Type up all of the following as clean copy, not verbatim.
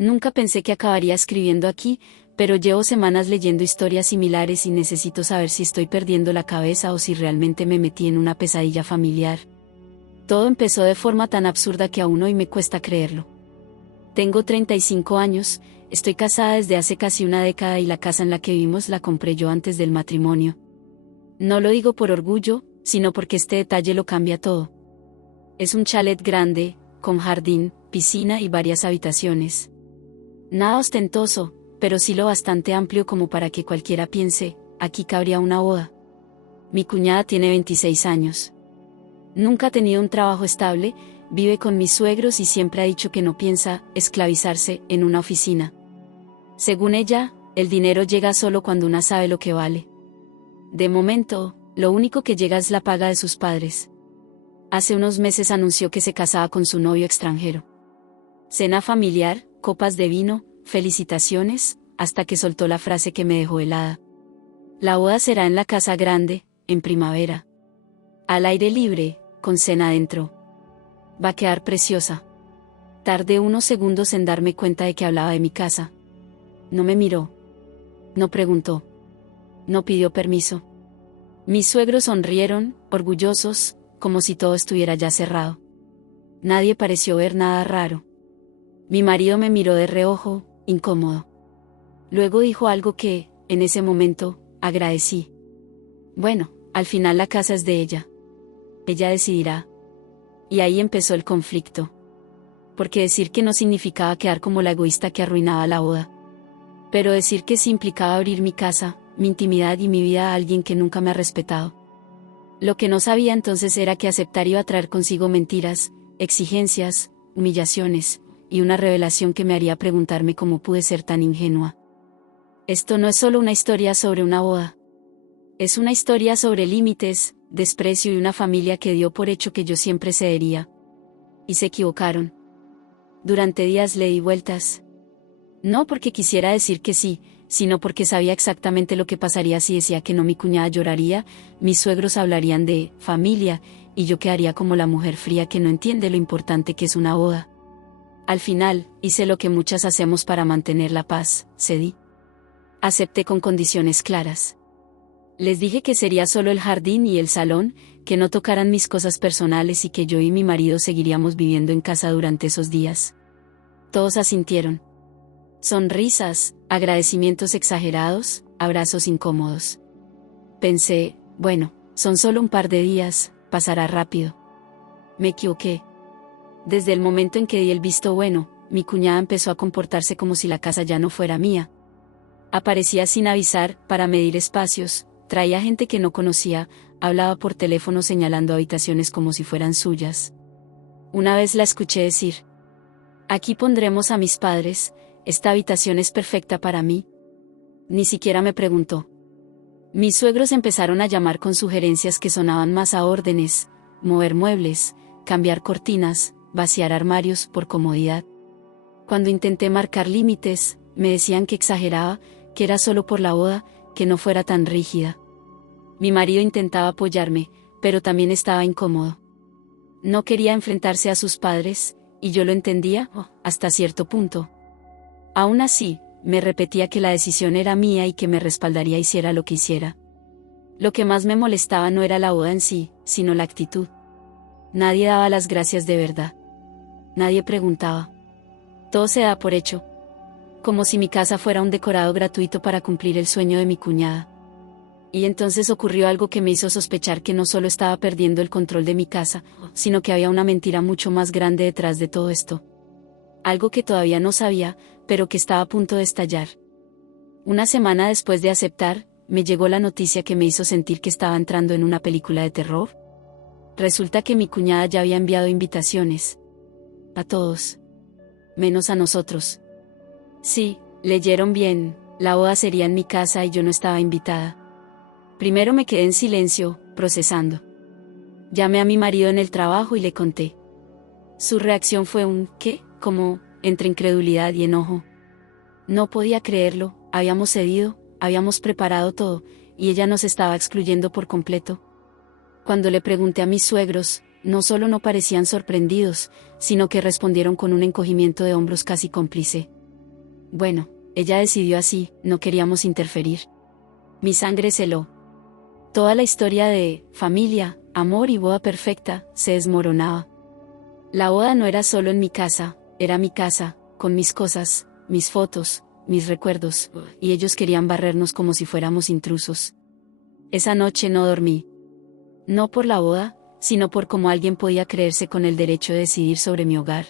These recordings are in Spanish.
Nunca pensé que acabaría escribiendo aquí, pero llevo semanas leyendo historias similares y necesito saber si estoy perdiendo la cabeza o si realmente me metí en una pesadilla familiar. Todo empezó de forma tan absurda que aún hoy me cuesta creerlo. Tengo 35 años, estoy casada desde hace casi una década y la casa en la que vivimos la compré yo antes del matrimonio. No lo digo por orgullo, sino porque este detalle lo cambia todo. Es un chalet grande, con jardín, piscina y varias habitaciones. Nada ostentoso, pero sí lo bastante amplio como para que cualquiera piense, aquí cabría una boda. Mi cuñada tiene 26 años. Nunca ha tenido un trabajo estable, vive con mis suegros y siempre ha dicho que no piensa esclavizarse en una oficina. Según ella, el dinero llega solo cuando una sabe lo que vale. De momento, lo único que llega es la paga de sus padres. Hace unos meses anunció que se casaba con su novio extranjero. Cena familiar, copas de vino, felicitaciones, hasta que soltó la frase que me dejó helada. La boda será en la casa grande, en primavera. Al aire libre, con cena dentro. Va a quedar preciosa. Tardé unos segundos en darme cuenta de que hablaba de mi casa. No me miró. No preguntó. No pidió permiso. Mis suegros sonrieron, orgullosos, como si todo estuviera ya cerrado. Nadie pareció ver nada raro. Mi marido me miró de reojo, incómodo. Luego dijo algo que, en ese momento, agradecí. Bueno, al final la casa es de ella. Ella decidirá. Y ahí empezó el conflicto. Porque decir que no significaba quedar como la egoísta que arruinaba la boda. Pero decir que sí implicaba abrir mi casa, mi intimidad y mi vida a alguien que nunca me ha respetado. Lo que no sabía entonces era que aceptar iba a traer consigo mentiras, exigencias, humillaciones, y una revelación que me haría preguntarme cómo pude ser tan ingenua. Esto no es solo una historia sobre una boda. Es una historia sobre límites, desprecio y una familia que dio por hecho que yo siempre cedería. Y se equivocaron. Durante días le di vueltas. No porque quisiera decir que sí, sino porque sabía exactamente lo que pasaría si decía que no. Mi cuñada lloraría, mis suegros hablarían de familia, y yo quedaría como la mujer fría que no entiende lo importante que es una boda. Al final, hice lo que muchas hacemos para mantener la paz, cedí. Acepté con condiciones claras. Les dije que sería solo el jardín y el salón, que no tocaran mis cosas personales y que yo y mi marido seguiríamos viviendo en casa durante esos días. Todos asintieron. Sonrisas, agradecimientos exagerados, abrazos incómodos. Pensé, bueno, son solo un par de días, pasará rápido. Me equivoqué. Desde el momento en que di el visto bueno, mi cuñada empezó a comportarse como si la casa ya no fuera mía. Aparecía sin avisar, para medir espacios, traía gente que no conocía, hablaba por teléfono señalando habitaciones como si fueran suyas. Una vez la escuché decir: aquí pondremos a mis padres, esta habitación es perfecta para mí. Ni siquiera me preguntó. Mis suegros empezaron a llamar con sugerencias que sonaban más a órdenes: mover muebles, cambiar cortinas, vaciar armarios por comodidad. Cuando intenté marcar límites, me decían que exageraba, que era solo por la boda, que no fuera tan rígida. Mi marido intentaba apoyarme, pero también estaba incómodo. No quería enfrentarse a sus padres, y yo lo entendía, hasta cierto punto. Aún así, me repetía que la decisión era mía y que me respaldaría hiciera lo que hiciera. Lo que más me molestaba no era la boda en sí, sino la actitud. Nadie daba las gracias de verdad. Nadie preguntaba. Todo se da por hecho. Como si mi casa fuera un decorado gratuito para cumplir el sueño de mi cuñada. Y entonces ocurrió algo que me hizo sospechar que no solo estaba perdiendo el control de mi casa, sino que había una mentira mucho más grande detrás de todo esto. Algo que todavía no sabía, pero que estaba a punto de estallar. Una semana después de aceptar, me llegó la noticia que me hizo sentir que estaba entrando en una película de terror. Resulta que mi cuñada ya había enviado invitaciones. A todos. Menos a nosotros. Sí, leyeron bien, la boda sería en mi casa y yo no estaba invitada. Primero me quedé en silencio, procesando. Llamé a mi marido en el trabajo y le conté. Su reacción fue un ¿qué? Como, entre incredulidad y enojo. No podía creerlo, habíamos cedido, habíamos preparado todo, y ella nos estaba excluyendo por completo. Cuando le pregunté a mis suegros, no solo no parecían sorprendidos, sino que respondieron con un encogimiento de hombros casi cómplice. Bueno, ella decidió así, no queríamos interferir. Mi sangre se heló. Toda la historia de familia, amor y boda perfecta se desmoronaba. La boda no era solo en mi casa, era mi casa, con mis cosas, mis fotos, mis recuerdos, y ellos querían barrernos como si fuéramos intrusos. Esa noche no dormí. No por la boda, sino por cómo alguien podía creerse con el derecho de decidir sobre mi hogar.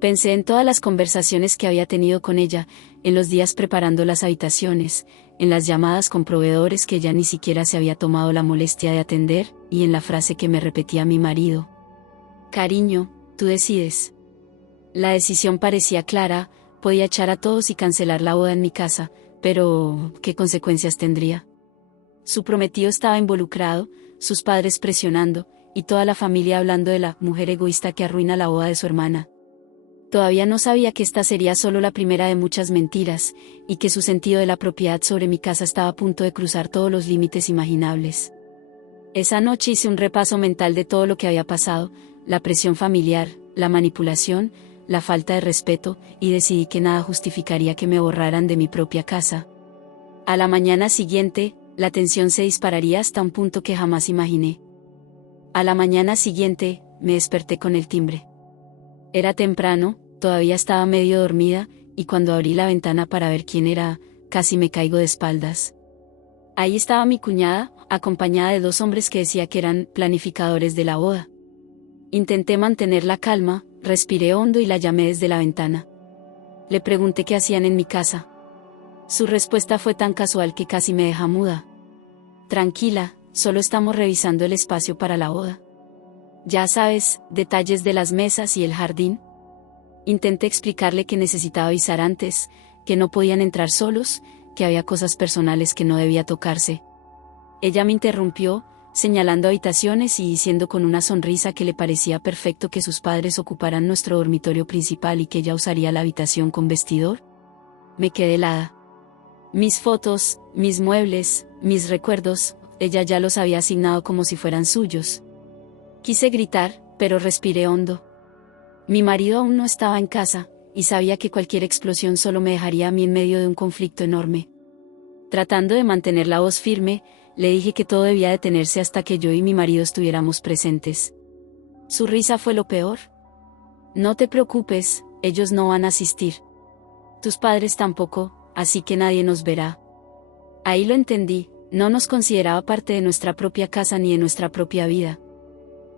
Pensé en todas las conversaciones que había tenido con ella, en los días preparando las habitaciones, en las llamadas con proveedores que ella ni siquiera se había tomado la molestia de atender, y en la frase que me repetía mi marido. Cariño, tú decides. La decisión parecía clara, podía echar a todos y cancelar la boda en mi casa, pero ¿qué consecuencias tendría? Su prometido estaba involucrado, sus padres presionando, y toda la familia hablando de la mujer egoísta que arruina la boda de su hermana. Todavía no sabía que esta sería solo la primera de muchas mentiras, y que su sentido de la propiedad sobre mi casa estaba a punto de cruzar todos los límites imaginables. Esa noche hice un repaso mental de todo lo que había pasado, la presión familiar, la manipulación, la falta de respeto, y decidí que nada justificaría que me borraran de mi propia casa. A la mañana siguiente, la tensión se dispararía hasta un punto que jamás imaginé. A la mañana siguiente, me desperté con el timbre. Era temprano, todavía estaba medio dormida, y cuando abrí la ventana para ver quién era, casi me caigo de espaldas. Ahí estaba mi cuñada, acompañada de dos hombres que decía que eran planificadores de la boda. Intenté mantener la calma, respiré hondo y la llamé desde la ventana. Le pregunté qué hacían en mi casa. Su respuesta fue tan casual que casi me deja muda. Tranquila, solo estamos revisando el espacio para la boda. Ya sabes, detalles de las mesas y el jardín. Intenté explicarle que necesitaba avisar antes, que no podían entrar solos, que había cosas personales que no debía tocarse. Ella me interrumpió, señalando habitaciones y diciendo con una sonrisa que le parecía perfecto que sus padres ocuparan nuestro dormitorio principal y que ella usaría la habitación con vestidor. Me quedé helada. Mis fotos, mis muebles, mis recuerdos, ella ya los había asignado como si fueran suyos. Quise gritar, pero respiré hondo. Mi marido aún no estaba en casa, y sabía que cualquier explosión solo me dejaría a mí en medio de un conflicto enorme. Tratando de mantener la voz firme, le dije que todo debía detenerse hasta que yo y mi marido estuviéramos presentes. Su risa fue lo peor. No te preocupes, ellos no van a asistir. Tus padres tampoco, así que nadie nos verá. Ahí lo entendí, no nos consideraba parte de nuestra propia casa ni de nuestra propia vida.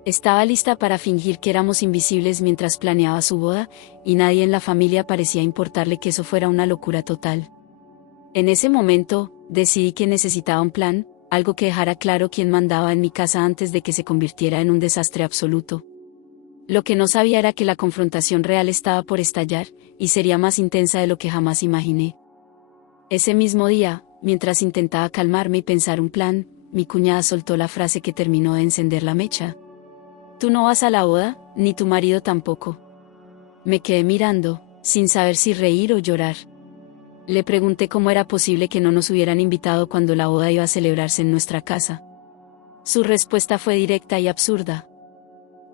Estaba lista para fingir que éramos invisibles mientras planeaba su boda, y nadie en la familia parecía importarle que eso fuera una locura total. En ese momento, decidí que necesitaba un plan, algo que dejara claro quién mandaba en mi casa antes de que se convirtiera en un desastre absoluto. Lo que no sabía era que la confrontación real estaba por estallar, y sería más intensa de lo que jamás imaginé. Ese mismo día, mientras intentaba calmarme y pensar un plan, mi cuñada soltó la frase que terminó de encender la mecha. Tú no vas a la boda, ni tu marido tampoco. Me quedé mirando, sin saber si reír o llorar. Le pregunté cómo era posible que no nos hubieran invitado cuando la boda iba a celebrarse en nuestra casa. Su respuesta fue directa y absurda.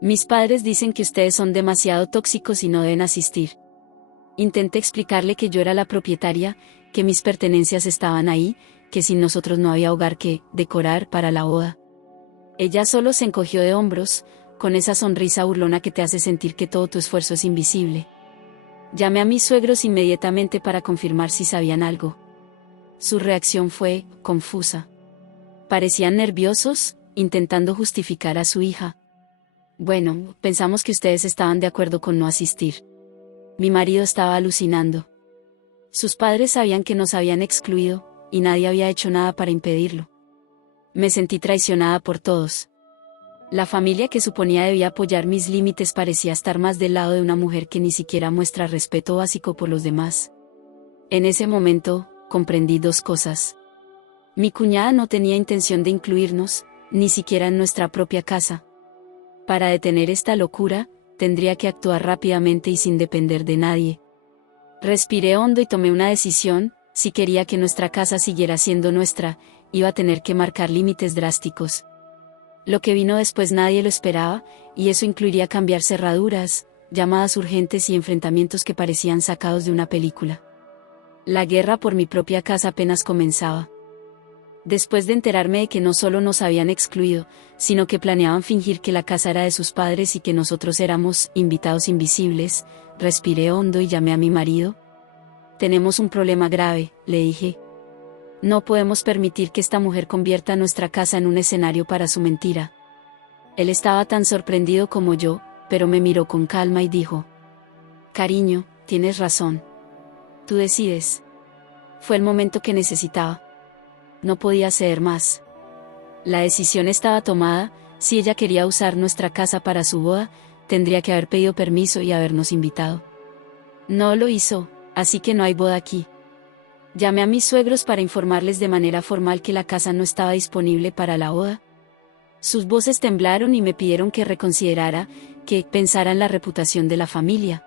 Mis padres dicen que ustedes son demasiado tóxicos y no deben asistir. Intenté explicarle que yo era la propietaria, que mis pertenencias estaban ahí, que sin nosotros no había hogar que decorar para la boda. Ella solo se encogió de hombros, con esa sonrisa burlona que te hace sentir que todo tu esfuerzo es invisible. Llamé a mis suegros inmediatamente para confirmar si sabían algo. Su reacción fue confusa. Parecían nerviosos, intentando justificar a su hija. Bueno, pensamos que ustedes estaban de acuerdo con no asistir. Mi marido estaba alucinando. Sus padres sabían que nos habían excluido, y nadie había hecho nada para impedirlo. Me sentí traicionada por todos. La familia que suponía debía apoyar mis límites parecía estar más del lado de una mujer que ni siquiera muestra respeto básico por los demás. En ese momento, comprendí dos cosas. Mi cuñada no tenía intención de incluirnos, ni siquiera en nuestra propia casa. Para detener esta locura, tendría que actuar rápidamente y sin depender de nadie. Respiré hondo y tomé una decisión: si quería que nuestra casa siguiera siendo nuestra, iba a tener que marcar límites drásticos. Lo que vino después nadie lo esperaba, y eso incluiría cambiar cerraduras, llamadas urgentes y enfrentamientos que parecían sacados de una película. La guerra por mi propia casa apenas comenzaba. Después de enterarme de que no solo nos habían excluido, sino que planeaban fingir que la casa era de sus padres y que nosotros éramos invitados invisibles, respiré hondo y llamé a mi marido. Tenemos un problema grave, le dije. No podemos permitir que esta mujer convierta nuestra casa en un escenario para su mentira. Él estaba tan sorprendido como yo, pero me miró con calma y dijo: Cariño, tienes razón. Tú decides. Fue el momento que necesitaba. No podía ceder más. La decisión estaba tomada. Si ella quería usar nuestra casa para su boda, tendría que haber pedido permiso y habernos invitado. No lo hizo, así que no hay boda aquí. Llamé a mis suegros para informarles de manera formal que la casa no estaba disponible para la boda. Sus voces temblaron y me pidieron que reconsiderara, que pensara en la reputación de la familia.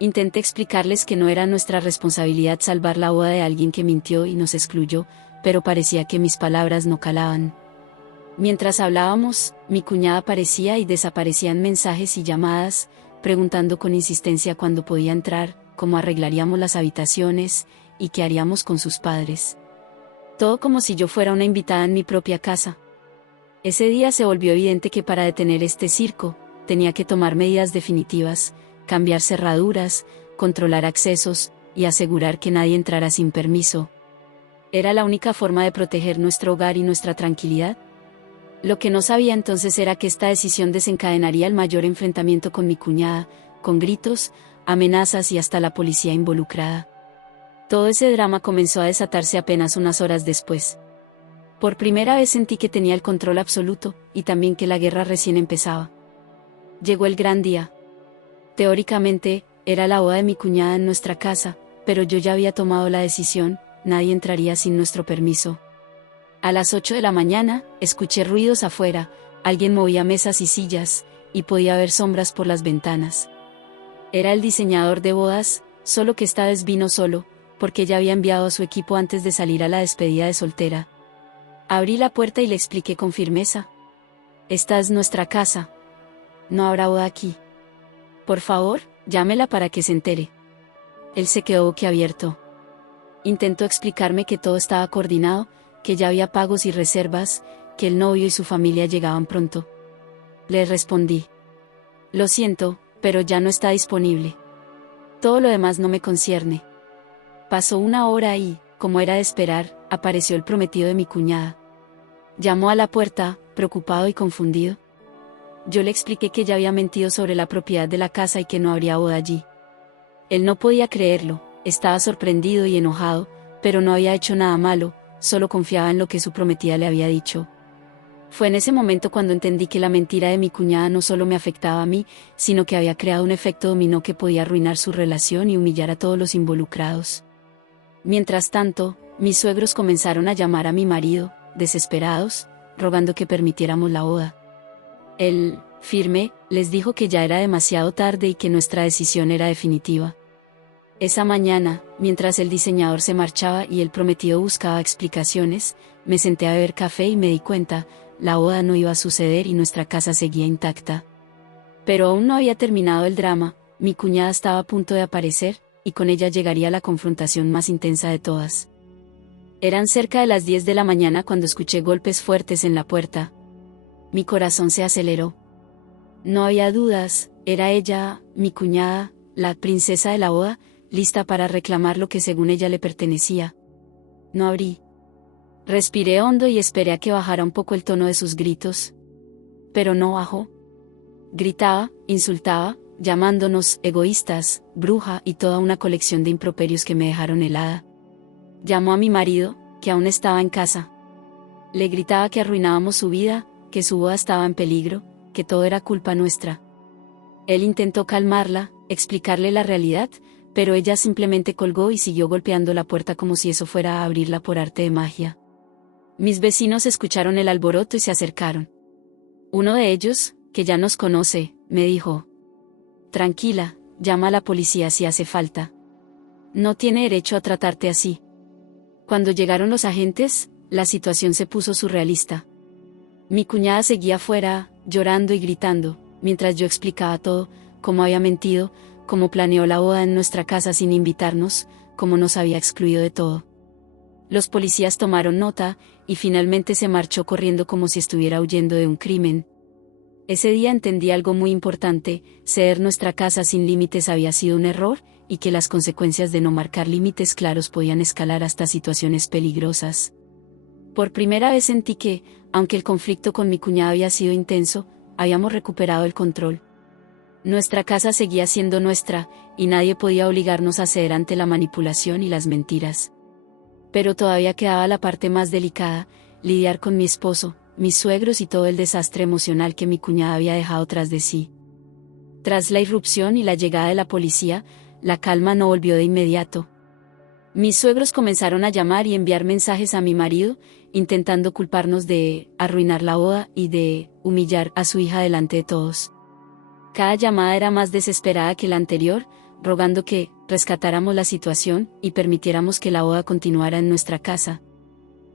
Intenté explicarles que no era nuestra responsabilidad salvar la boda de alguien que mintió y nos excluyó, pero parecía que mis palabras no calaban. Mientras hablábamos, mi cuñada aparecía y desaparecía en mensajes y llamadas, preguntando con insistencia cuándo podía entrar, cómo arreglaríamos las habitaciones, y qué haríamos con sus padres. Todo como si yo fuera una invitada en mi propia casa. Ese día se volvió evidente que para detener este circo, tenía que tomar medidas definitivas, cambiar cerraduras, controlar accesos, y asegurar que nadie entrara sin permiso. ¿Era la única forma de proteger nuestro hogar y nuestra tranquilidad? Lo que no sabía entonces era que esta decisión desencadenaría el mayor enfrentamiento con mi cuñada, con gritos, amenazas y hasta la policía involucrada. Todo ese drama comenzó a desatarse apenas unas horas después. Por primera vez sentí que tenía el control absoluto, y también que la guerra recién empezaba. Llegó el gran día. Teóricamente, era la boda de mi cuñada en nuestra casa, pero yo ya había tomado la decisión: nadie entraría sin nuestro permiso. A las 8 de la mañana, escuché ruidos afuera, alguien movía mesas y sillas, y podía ver sombras por las ventanas. Era el diseñador de bodas, solo que esta vez vino solo, porque ya había enviado a su equipo antes de salir a la despedida de soltera. Abrí la puerta y le expliqué con firmeza: Esta es nuestra casa. No habrá boda aquí. Por favor, llámela para que se entere. Él se quedó boquiabierto. Intentó explicarme que todo estaba coordinado, que ya había pagos y reservas, que el novio y su familia llegaban pronto. Le respondí: Lo siento, pero ya no está disponible. Todo lo demás no me concierne. Pasó una hora y, como era de esperar, apareció el prometido de mi cuñada. Llamó a la puerta, preocupado y confundido. Yo le expliqué que ya había mentido sobre la propiedad de la casa y que no habría boda allí. Él no podía creerlo, estaba sorprendido y enojado, pero no había hecho nada malo, solo confiaba en lo que su prometida le había dicho. Fue en ese momento cuando entendí que la mentira de mi cuñada no solo me afectaba a mí, sino que había creado un efecto dominó que podía arruinar su relación y humillar a todos los involucrados. Mientras tanto, mis suegros comenzaron a llamar a mi marido, desesperados, rogando que permitiéramos la boda. Él, firme, les dijo que ya era demasiado tarde y que nuestra decisión era definitiva. Esa mañana, mientras el diseñador se marchaba y el prometido buscaba explicaciones, me senté a beber café y me di cuenta: la boda no iba a suceder y nuestra casa seguía intacta. Pero aún no había terminado el drama. Mi cuñada estaba a punto de aparecer, y con ella llegaría la confrontación más intensa de todas. Eran cerca de las 10 de la mañana cuando escuché golpes fuertes en la puerta. Mi corazón se aceleró. No había dudas, era ella, mi cuñada, la princesa de la boda, lista para reclamar lo que según ella le pertenecía. No abrí. Respiré hondo y esperé a que bajara un poco el tono de sus gritos. Pero no bajó. Gritaba, insultaba, llamándonos egoístas, bruja y toda una colección de improperios que me dejaron helada. Llamó a mi marido, que aún estaba en casa. Le gritaba que arruinábamos su vida, que su boda estaba en peligro, que todo era culpa nuestra. Él intentó calmarla, explicarle la realidad, pero ella simplemente colgó y siguió golpeando la puerta como si eso fuera a abrirla por arte de magia. Mis vecinos escucharon el alboroto y se acercaron. Uno de ellos, que ya nos conoce, me dijo: Tranquila, llama a la policía si hace falta. No tiene derecho a tratarte así. Cuando llegaron los agentes, la situación se puso surrealista. Mi cuñada seguía afuera, llorando y gritando, mientras yo explicaba todo: cómo había mentido, cómo planeó la boda en nuestra casa sin invitarnos, como nos había excluido de todo. Los policías tomaron nota, y finalmente se marchó corriendo como si estuviera huyendo de un crimen. Ese día entendí algo muy importante: ceder nuestra casa sin límites había sido un error, y que las consecuencias de no marcar límites claros podían escalar hasta situaciones peligrosas. Por primera vez sentí que, aunque el conflicto con mi cuñada había sido intenso, habíamos recuperado el control. Nuestra casa seguía siendo nuestra, y nadie podía obligarnos a ceder ante la manipulación y las mentiras. Pero todavía quedaba la parte más delicada: lidiar con mi esposo, mis suegros y todo el desastre emocional que mi cuñada había dejado tras de sí. Tras la irrupción y la llegada de la policía, la calma no volvió de inmediato. Mis suegros comenzaron a llamar y enviar mensajes a mi marido, intentando culparnos de arruinar la boda y de humillar a su hija delante de todos. Cada llamada era más desesperada que la anterior, rogando que rescatáramos la situación y permitiéramos que la boda continuara en nuestra casa.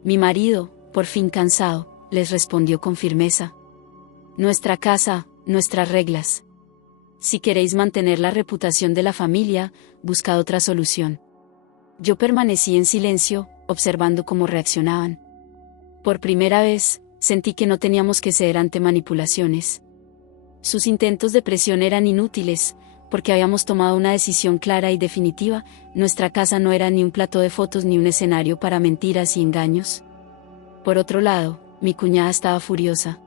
Mi marido, por fin cansado, les respondió con firmeza: nuestra casa, nuestras reglas. Si queréis mantener la reputación de la familia, buscad otra solución. Yo permanecí en silencio, observando cómo reaccionaban. Por primera vez, sentí que no teníamos que ceder ante manipulaciones. Sus intentos de presión eran inútiles, porque habíamos tomado una decisión clara y definitiva: nuestra casa no era ni un plató de fotos ni un escenario para mentiras y engaños. Por otro lado, mi cuñada estaba furiosa.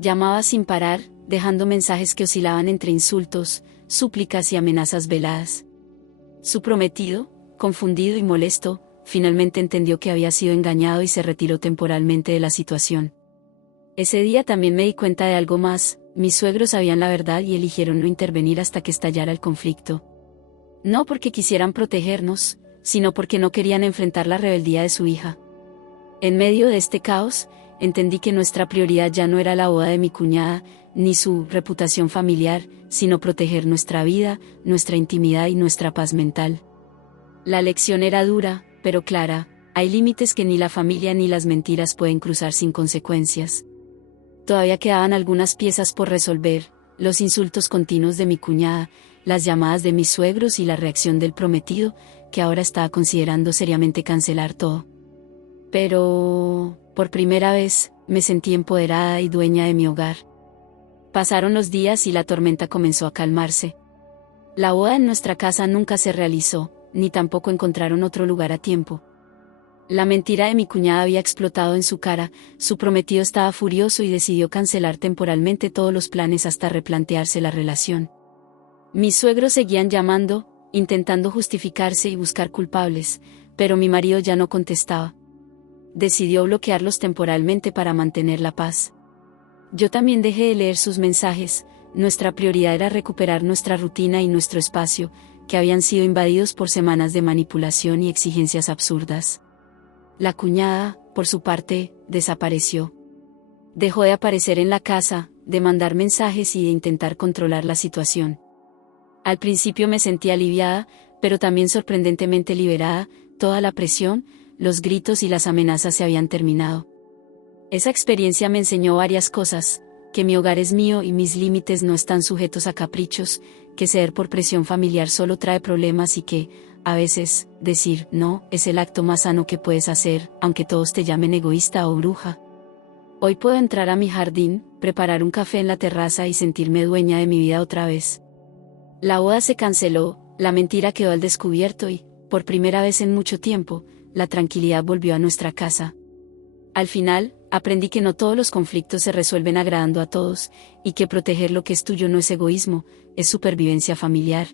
Llamaba sin parar, dejando mensajes que oscilaban entre insultos, súplicas y amenazas veladas. Su prometido, confundido y molesto, finalmente entendió que había sido engañado y se retiró temporalmente de la situación. Ese día también me di cuenta de algo más: mis suegros sabían la verdad y eligieron no intervenir hasta que estallara el conflicto. No porque quisieran protegernos, sino porque no querían enfrentar la rebeldía de su hija. En medio de este caos, entendí que nuestra prioridad ya no era la boda de mi cuñada, ni su reputación familiar, sino proteger nuestra vida, nuestra intimidad y nuestra paz mental. La lección era dura, pero clara: hay límites que ni la familia ni las mentiras pueden cruzar sin consecuencias. Todavía quedaban algunas piezas por resolver: los insultos continuos de mi cuñada, las llamadas de mis suegros y la reacción del prometido, que ahora estaba considerando seriamente cancelar todo. Pero, por primera vez, me sentí empoderada y dueña de mi hogar. Pasaron los días y la tormenta comenzó a calmarse. La boda en nuestra casa nunca se realizó, ni tampoco encontraron otro lugar a tiempo. La mentira de mi cuñada había explotado en su cara: su prometido estaba furioso y decidió cancelar temporalmente todos los planes hasta replantearse la relación. Mis suegros seguían llamando, intentando justificarse y buscar culpables, pero mi marido ya no contestaba. Decidió bloquearlos temporalmente para mantener la paz. Yo también dejé de leer sus mensajes. Nuestra prioridad era recuperar nuestra rutina y nuestro espacio, que habían sido invadidos por semanas de manipulación y exigencias absurdas. La cuñada, por su parte, desapareció. Dejó de aparecer en la casa, de mandar mensajes y de intentar controlar la situación. Al principio me sentí aliviada, pero también sorprendentemente liberada: toda la presión, los gritos y las amenazas se habían terminado. Esa experiencia me enseñó varias cosas: que mi hogar es mío y mis límites no están sujetos a caprichos, que ceder por presión familiar solo trae problemas y que, a veces, decir no es el acto más sano que puedes hacer, aunque todos te llamen egoísta o bruja. Hoy puedo entrar a mi jardín, preparar un café en la terraza y sentirme dueña de mi vida otra vez. La boda se canceló, la mentira quedó al descubierto y, por primera vez en mucho tiempo, la tranquilidad volvió a nuestra casa. Al final, aprendí que no todos los conflictos se resuelven agradando a todos, y que proteger lo que es tuyo no es egoísmo, es supervivencia familiar.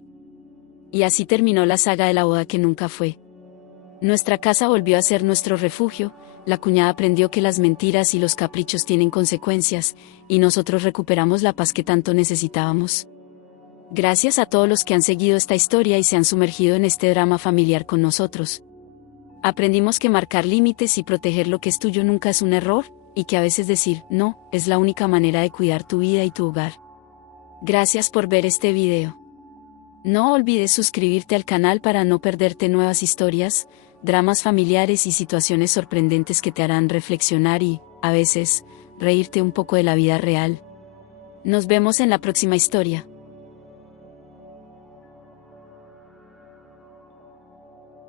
Y así terminó la saga de la boda que nunca fue. Nuestra casa volvió a ser nuestro refugio, la cuñada aprendió que las mentiras y los caprichos tienen consecuencias, y nosotros recuperamos la paz que tanto necesitábamos. Gracias a todos los que han seguido esta historia y se han sumergido en este drama familiar con nosotros. Aprendimos que marcar límites y proteger lo que es tuyo nunca es un error, y que a veces decir no es la única manera de cuidar tu vida y tu hogar. Gracias por ver este video. No olvides suscribirte al canal para no perderte nuevas historias, dramas familiares y situaciones sorprendentes que te harán reflexionar y, a veces, reírte un poco de la vida real. Nos vemos en la próxima historia.